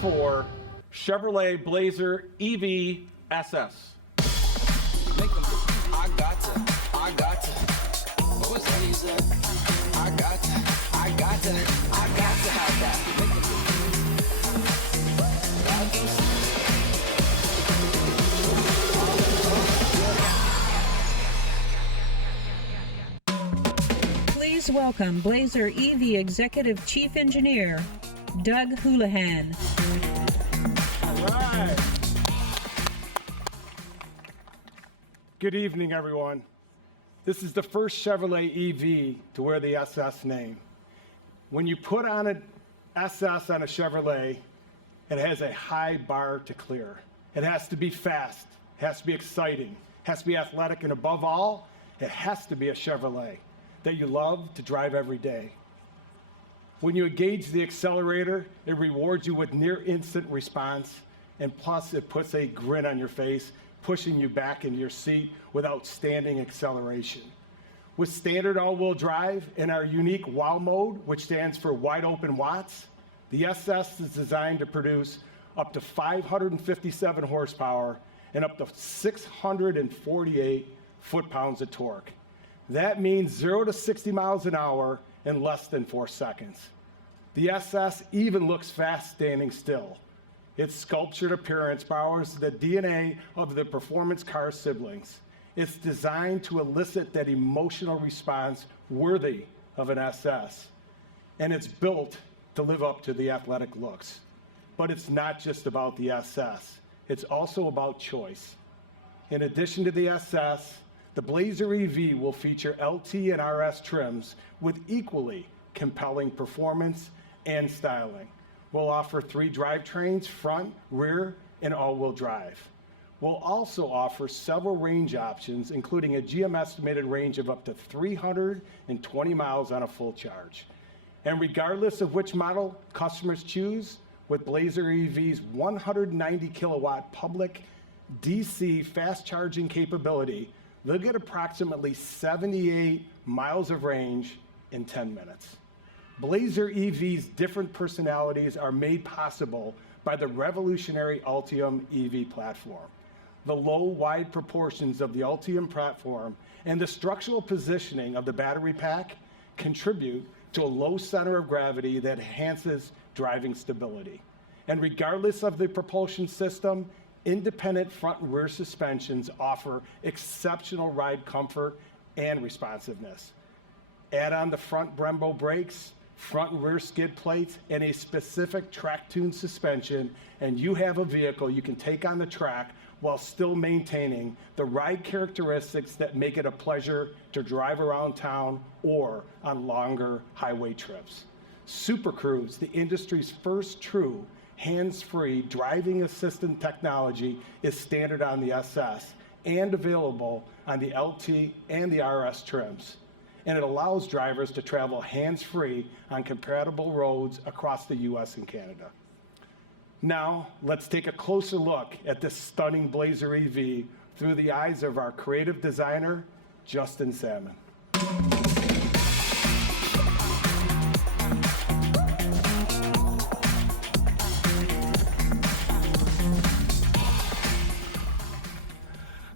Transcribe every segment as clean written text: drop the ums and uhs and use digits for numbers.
2004 Chevrolet Blazer EV SS. I got to. What was that you said? I got to have that. Please welcome Blazer EV Executive Chief Engineer, Doug Houlihan. All right. Good evening, everyone. This is the first Chevrolet EV to wear the SS name. When you put on an SS on a Chevrolet, it has a high bar to clear. It has to be fast, it has to be exciting, it has to be athletic, and above all, it has to be a Chevrolet that you love to drive every day. When you engage the accelerator, it rewards you with near instant response, and plus it puts a grin on your face, pushing you back into your seat with outstanding acceleration. With standard all-wheel drive and our unique WOW mode, which stands for wide open watts, the SS is designed to produce up to 557 horsepower and up to 648 foot-pounds of torque. That means 0 to 60 miles an hour in less than 4 seconds. The SS even looks fast standing still. Its sculptured appearance borrows the DNA of the performance car siblings. It's designed to elicit that emotional response worthy of an SS. And it's built to live up to the athletic looks. But it's not just about the SS. It's also about choice. In addition to the SS, the Blazer EV will feature LT and RS trims with equally compelling performance and styling. We'll offer 3 drivetrains, front, rear, and all-wheel drive. We'll also offer several range options, including a GM estimated range of up to 320 miles on a full charge. And regardless of which model customers choose, with Blazer EV's 190 kilowatt public DC fast charging capability, they'll get approximately 78 miles of range in 10 minutes. Blazer EV's different personalities are made possible by the revolutionary Ultium EV platform. The low, wide proportions of the Ultium platform and the structural positioning of the battery pack contribute to a low center of gravity that enhances driving stability. And regardless of the propulsion system, independent front and rear suspensions offer exceptional ride comfort and responsiveness. Add on the front Brembo brakes, front and rear skid plates, and a specific track-tuned suspension, and you have a vehicle you can take on the track while still maintaining the ride characteristics that make it a pleasure to drive around town or on longer highway trips. Super Cruise, the industry's first true hands-free driving assistant technology, is standard on the SS and available on the LT and the RS trims. And it allows drivers to travel hands-free on compatible roads across the US and Canada. Now, let's take a closer look at this stunning Blazer EV through the eyes of our creative designer, Justin Salmon.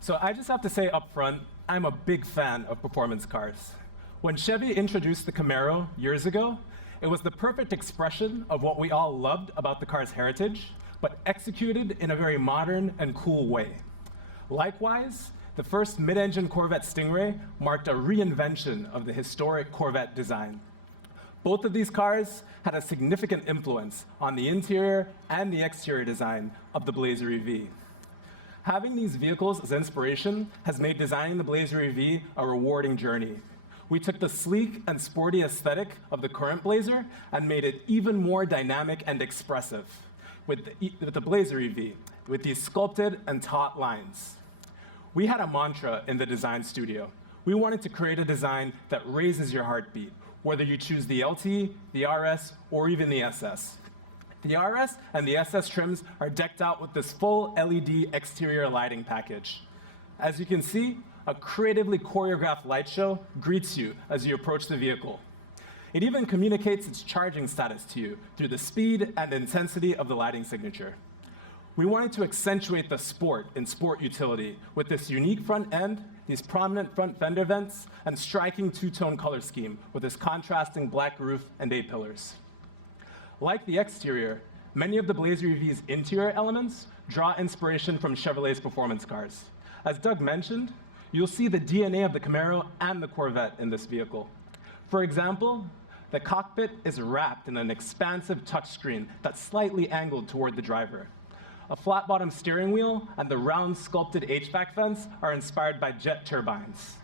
So I just have to say up front, I'm a big fan of performance cars. When Chevy introduced the Camaro years ago, it was the perfect expression of what we all loved about the car's heritage, but executed in a very modern and cool way. Likewise, the first mid-engine Corvette Stingray marked a reinvention of the historic Corvette design. Both of these cars had a significant influence on the interior and the exterior design of the Blazer EV. Having these vehicles as inspiration has made designing the Blazer EV a rewarding journey. We took the sleek and sporty aesthetic of the current Blazer and made it even more dynamic and expressive with the Blazer EV, with these sculpted and taut lines. We had a mantra in the design studio. We wanted to create a design that raises your heartbeat, whether you choose the LT, the RS, or even the SS. The RS and the SS trims are decked out with this full LED exterior lighting package. As you can see, a creatively choreographed light show greets you as you approach the vehicle. It even communicates its charging status to you through the speed and intensity of the lighting signature. We wanted to accentuate the sport in sport utility with this unique front end, these prominent front fender vents, and striking two-tone color scheme with this contrasting black roof and A-pillars. Like the exterior, many of the Blazer EV's interior elements draw inspiration from Chevrolet's performance cars. As Doug mentioned, you'll see the DNA of the Camaro and the Corvette in this vehicle. For example, the cockpit is wrapped in an expansive touchscreen that's slightly angled toward the driver. A flat-bottom steering wheel and the round sculpted HVAC vents are inspired by jet turbines.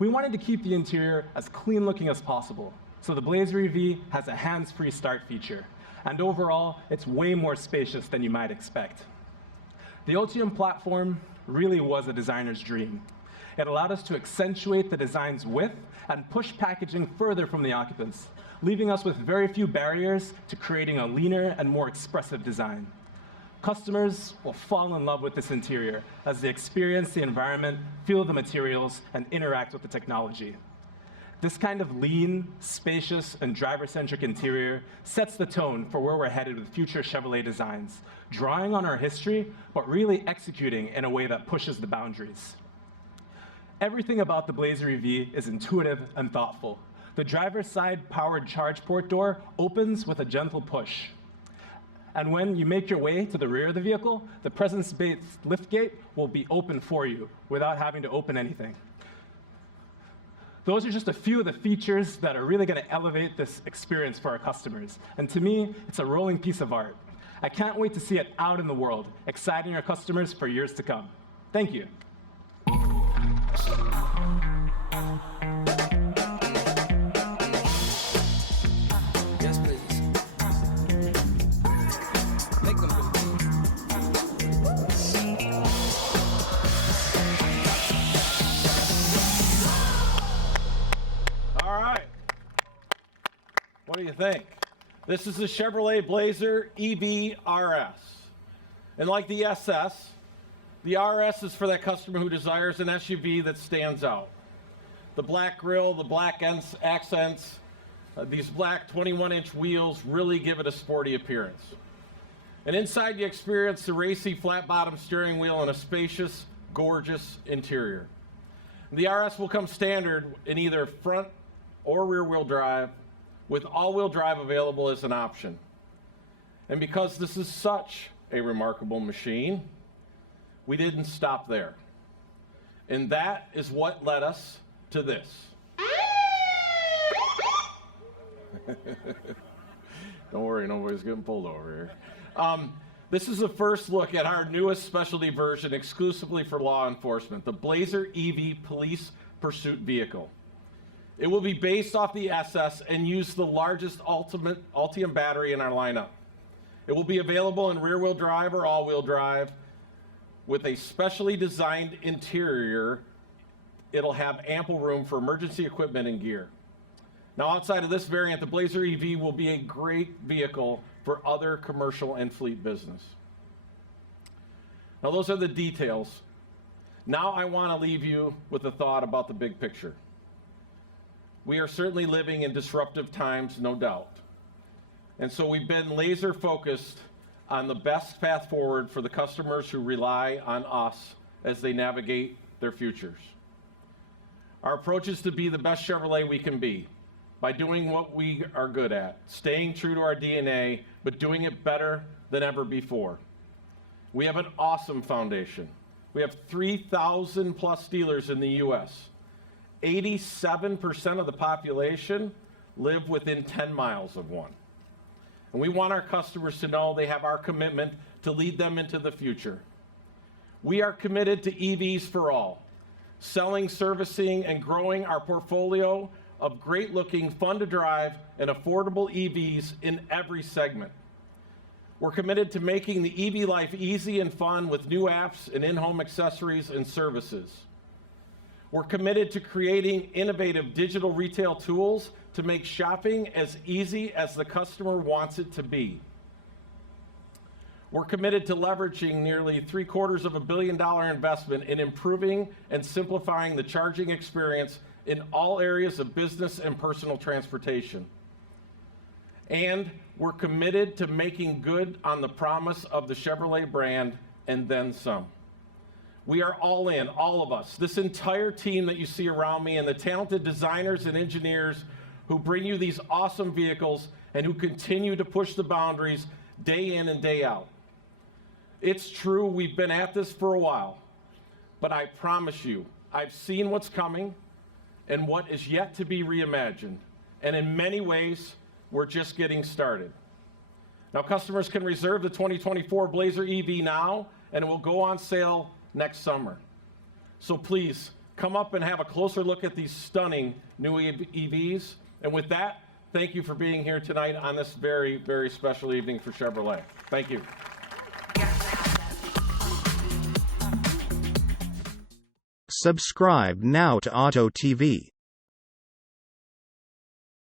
We wanted to keep the interior as clean-looking as possible, so the Blazer EV has a hands-free start feature, and overall, it's way more spacious than you might expect. The Ultium Platform really was a designer's dream. It allowed us to accentuate the design's width and push packaging further from the occupants, leaving us with very few barriers to creating a leaner and more expressive design. Customers will fall in love with this interior as they experience the environment, feel the materials, and interact with the technology. This kind of lean, spacious, and driver-centric interior sets the tone for where we're headed with future Chevrolet designs, drawing on our history, but really executing in a way that pushes the boundaries. Everything about the Blazer EV is intuitive and thoughtful. The driver's side powered charge port door opens with a gentle push. And when you make your way to the rear of the vehicle, the presence-based liftgate will be open for you without having to open anything. Those are just a few of the features that are really going to elevate this experience for our customers. And to me, it's a rolling piece of art. I can't wait to see it out in the world, exciting our customers for years to come. Thank you. Yes, please. Make them All right. What do you think? This is the Chevrolet Blazer EV RS. And like the SS, the RS is for that customer who desires an SUV that stands out. The black grille, the black accents, these black 21-inch wheels really give it a sporty appearance. And inside you experience the racy flat-bottom steering wheel and a spacious, gorgeous interior. The RS will come standard in either front or rear-wheel drive, with all-wheel drive available as an option. And because this is such a remarkable machine, we didn't stop there. And that is what led us to this. Don't worry, nobody's getting pulled over here. This is the first look at our newest specialty version exclusively for law enforcement, the Blazer EV Police Pursuit Vehicle. It will be based off the SS and use the largest Ultium battery in our lineup. It will be available in rear-wheel drive or all-wheel drive. With a specially designed interior, it'll have ample room for emergency equipment and gear. Now, outside of this variant, the Blazer EV will be a great vehicle for other commercial and fleet business. Now, those are the details. Now I want to leave you with a thought about the big picture. We are certainly living in disruptive times, no doubt. And so we've been laser focused on the best path forward for the customers who rely on us as they navigate their futures. Our approach is to be the best Chevrolet we can be by doing what we are good at, staying true to our DNA, but doing it better than ever before. We have an awesome foundation. We have 3,000 plus dealers in the US. 87% of the population live within 10 miles of one. And we want our customers to know they have our commitment to lead them into the future. We are committed to EVs for all, selling, servicing, and growing our portfolio of great-looking, fun-to-drive, and affordable EVs in every segment. We're committed to making the EV life easy and fun with new apps and in-home accessories and services. We're committed to creating innovative digital retail tools to make shopping as easy as the customer wants it to be. We're committed to leveraging nearly $750 million investment in improving and simplifying the charging experience in all areas of business and personal transportation. And we're committed to making good on the promise of the Chevrolet brand and then some. We are all in, all of us, this entire team that you see around me, and the talented designers and engineers who bring you these awesome vehicles and who continue to push the boundaries day in and day out. It's true, we've been at this for a while, but I promise you, I've seen what's coming and what is yet to be reimagined. And in many ways, we're just getting started. Now, customers can reserve the 2024 Blazer EV now, and it will go on sale next summer. So please, come up and have a closer look at these stunning new EVs. And with that, thank you for being here tonight on this very, very special evening for Chevrolet. Thank you. Subscribe now to Auto TV.